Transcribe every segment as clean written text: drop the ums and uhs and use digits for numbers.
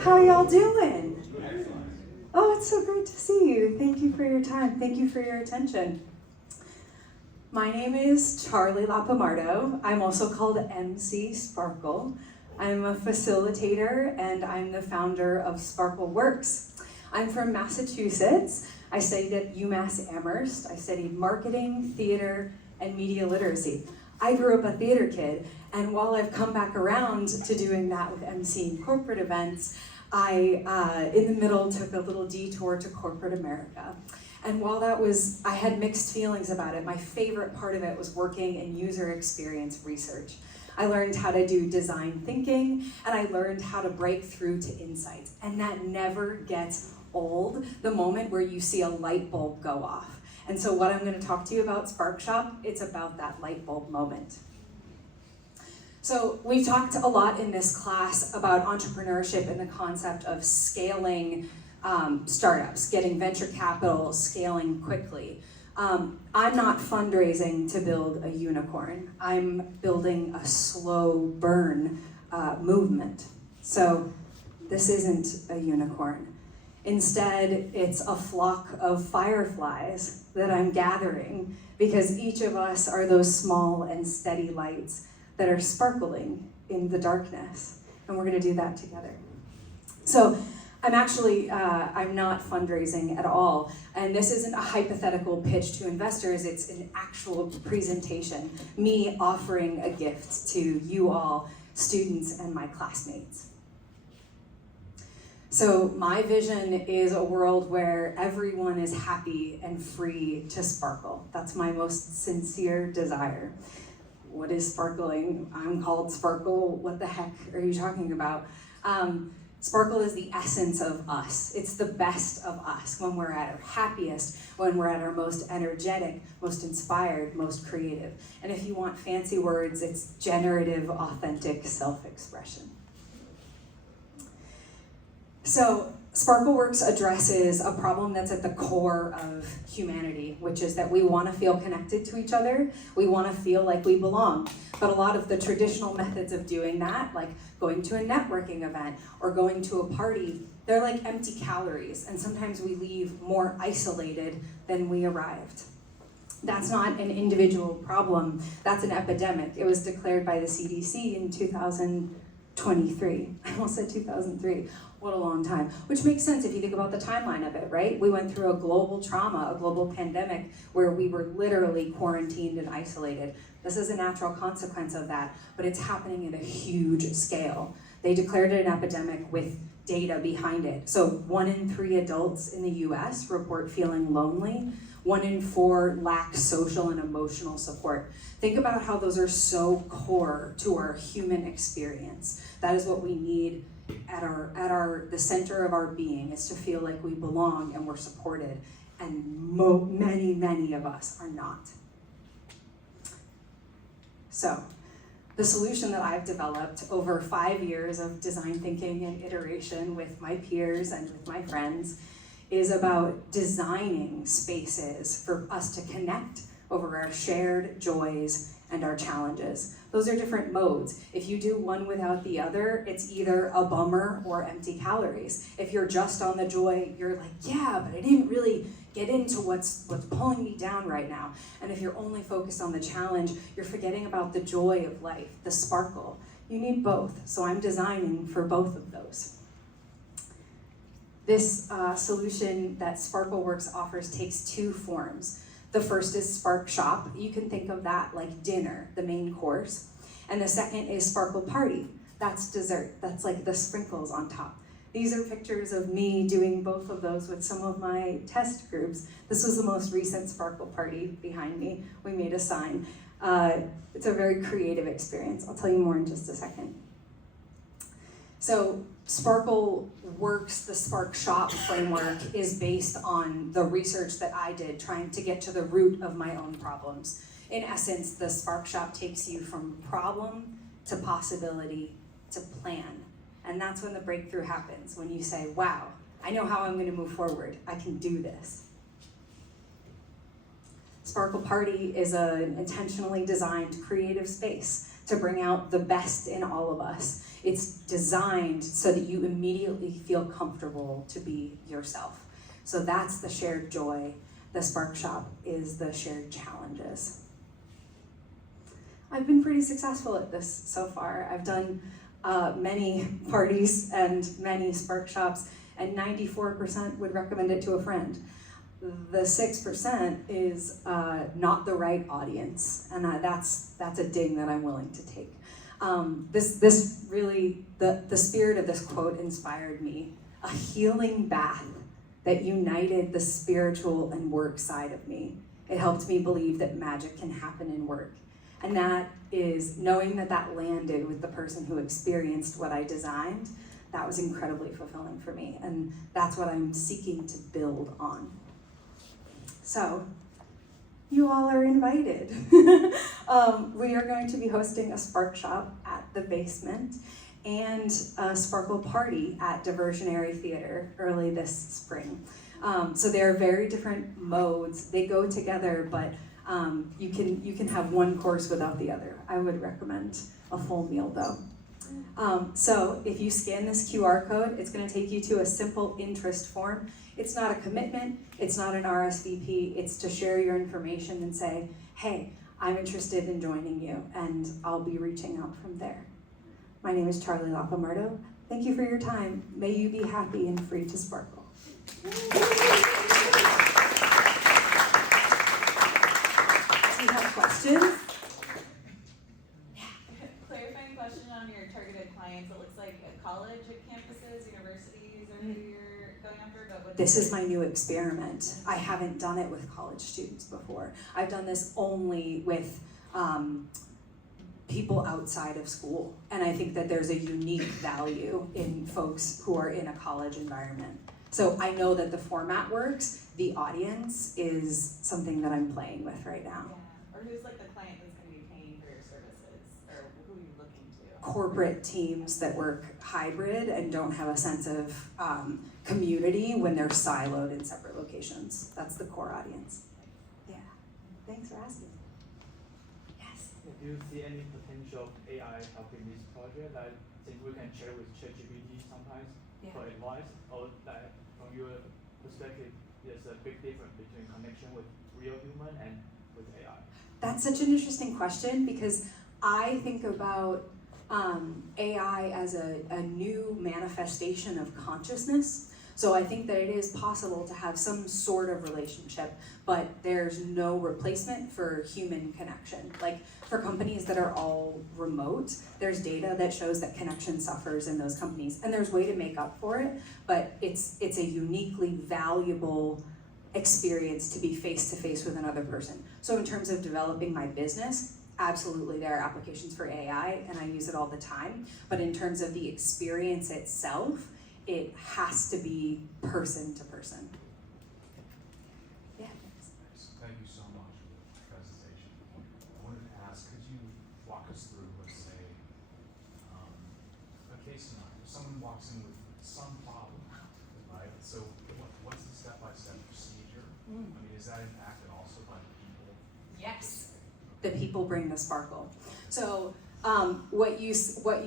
How y'all doing? Oh, it's so great to see you. Thank you for your time. Thank you for your attention. My name is Charlie Lapamardo. I'm also called MC Sparkle. I'm a facilitator and I'm the founder of Sparkleworks. I'm from Massachusetts. I studied at UMass Amherst. I studied marketing, theater, and media literacy. I grew up a theater kid, and while I've come back around to doing that with emceeing corporate events, I, in the middle, took a little detour to corporate America. And while that was, I had mixed feelings about it. My favorite part of it was working in user experience research. I learned how to do design thinking, and I learned how to break through to insights. And that never gets old, the moment where you see a light bulb go off. And so what I'm going to talk to you about SparkShop, it's about that light bulb moment. So we talked a lot in this class about entrepreneurship and the concept of scaling startups, getting venture capital, scaling quickly. I'm not fundraising to build a unicorn. I'm building a slow burn movement. So this isn't a unicorn. Instead, it's a flock of fireflies that I'm gathering, because each of us are those small and steady lights that are sparkling in the darkness, and we're going to do that together. So I'm actually, I'm not fundraising at all, and this isn't a hypothetical pitch to investors, it's an actual presentation, me offering a gift to you all, students and my classmates. So my vision is a world where everyone is happy and free to sparkle. That's my most sincere desire. What is sparkling? I'm called Sparkle. What the heck are you talking about? Sparkle is the essence of us. It's the best of us when we're at our happiest, when we're at our most energetic, most inspired, most creative. And if you want fancy words, it's generative, authentic self-expression. So Sparkleworks addresses a problem that's at the core of humanity, which is that we want to feel connected to each other. We want to feel like we belong. But a lot of the traditional methods of doing that, like going to a networking event or going to a party, they're like empty calories. And sometimes we leave more isolated than we arrived. That's not an individual problem. That's an epidemic. It was declared by the CDC in 2023. I almost said 2003. What a long time. Which makes sense if you think about the timeline of it, right? We went through a global trauma, a global pandemic, where we were literally quarantined and isolated. This is a natural consequence of that, but it's happening at a huge scale. They declared it an epidemic with data behind it. So 1 in 3 adults in the US report feeling lonely. 1 in 4 lack social and emotional support. Think about how those are so core to our human experience. That is what we need at the center of our being, is to feel like we belong and we're supported. And many of us are not. So, the solution that I've developed over 5 years of design thinking and iteration with my peers and with my friends is about designing spaces for us to connect over our shared joys and our challenges. Those are different modes. If you do one without the other, it's either a bummer or empty calories. If you're just on the joy, you're like, yeah, but I didn't really get into what's pulling me down right now. And if you're only focused on the challenge, you're forgetting about the joy of life, the sparkle. You need both, so I'm designing for both of those. This solution that Sparkleworks offers takes 2 forms. The first is Spark Shop. You can think of that like dinner, the main course. And the second is Sparkle Party. That's dessert. That's like the sprinkles on top. These are pictures of me doing both of those with some of my test groups. This was the most recent Sparkle Party behind me. We made a sign. It's a very creative experience. I'll tell you more in just a second. So Sparkleworks, the Spark Shop framework, is based on the research that I did trying to get to the root of my own problems. In essence, the Spark Shop takes you from problem to possibility to plan. And that's when the breakthrough happens, when you say, wow, I know how I'm going to move forward. I can do this. Sparkle Party is an intentionally designed creative space to bring out the best in all of us. It's designed so that you immediately feel comfortable to be yourself. So that's the shared joy. The Spark Shop is the shared challenges. I've been pretty successful at this so far. I've done many parties and many Spark Shops, and 94% would recommend it to a friend. The 6% is not the right audience, and that's a ding that I'm willing to take. This really, the spirit of this quote inspired me. A healing bath that united the spiritual and work side of me. It helped me believe that magic can happen in work. And that is knowing that landed with the person who experienced what I designed. That was incredibly fulfilling for me. And that's what I'm seeking to build on. So, you all are invited. We are going to be hosting a Spark Shop at the basement and a Sparkle Party at Diversionary Theater early this spring. So they are very different modes. They go together, but you can have one course without the other. I would recommend a full meal though. So if you scan this QR code, it's going to take you to a simple interest form. It's not a commitment, it's not an RSVP, it's to share your information and say, hey, I'm interested in joining you, and I'll be reaching out from there. My name is Charlie Lapamardo. Thank you for your time. May you be happy and free to sparkle. Do you have questions? Clarifying question on your targeted clients. It looks like college campuses, universities are who you're going after, but what This is my new experiment. I haven't done it with college students before. I've done this only with people outside of school. And I think that there's a unique value in folks who are in a college environment. So I know that the format works. The audience is something that I'm playing with right now. Yeah. Or who's like the client that's going to be paying for your services? Or who are you looking to? Corporate teams that work hybrid and don't have a sense of community when they're siloed in separate locations. That's the core audience. Yeah. Thanks for asking. Yes. Do you see any potential of AI helping this project? Like, since we can share with ChatGPT sometimes for advice, or like from your perspective, there's a big difference between connection with real human and with AI. That's such an interesting question because I think about AI as a new manifestation of consciousness. So I think that it is possible to have some sort of relationship, but there's no replacement for human connection. Like for companies that are all remote, there's data that shows that connection suffers in those companies, and there's a way to make up for it, but it's a uniquely valuable experience to be face-to-face with another person. So in terms of developing my business, absolutely there are applications for AI, and I use it all the time, but in terms of the experience itself, it has to be person to person. Yeah. Thank you so much for the presentation. I wanted to ask, could you walk us through, let's say, a case scenario? Someone walks in with some problem, right? So what's the step-by-step procedure? I mean, is that impacted also by the people? Yes. The people bring the sparkle. So what you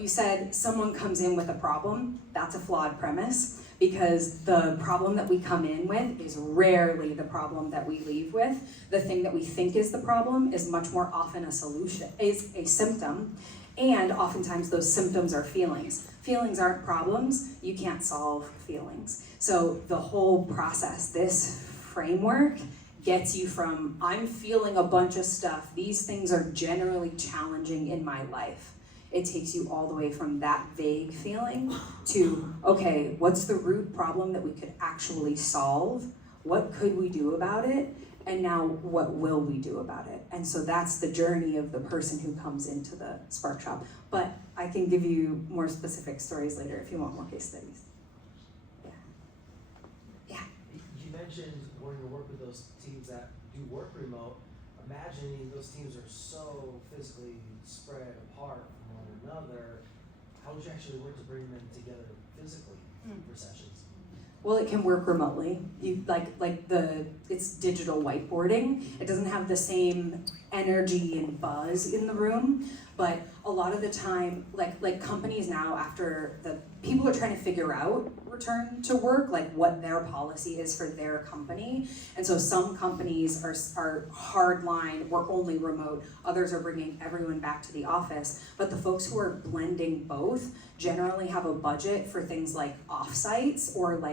said, someone comes in with a problem, that's a flawed premise, because the problem that we come in with is rarely the problem that we leave with. The thing that we think is the problem is much more often a solution, is a symptom, and oftentimes those symptoms are feelings. Feelings aren't problems, you can't solve feelings. So the whole process, this framework, gets you from, I'm feeling a bunch of stuff, these things are generally challenging in my life. It takes you all the way from that vague feeling to, okay, what's the root problem that we could actually solve? What could we do about it? And now what will we do about it? And so that's the journey of the person who comes into the Spark Shop. But I can give you more specific stories later if you want more case studies. Yeah. You mentioned wanting to work with those teams that do work remote. Imagining those teams are so physically spread apart from one another, how would you actually work to bring them together physically for sessions? Well, it can work remotely. You it's digital whiteboarding. It doesn't have the same energy and buzz in the room, but a lot of the time, like companies now, after the people are trying to figure out return to work, like what their policy is for their company, and so some companies are hardline, we're only remote. Others are bringing everyone back to the office, but the folks who are blending both generally have a budget for things like offsites or like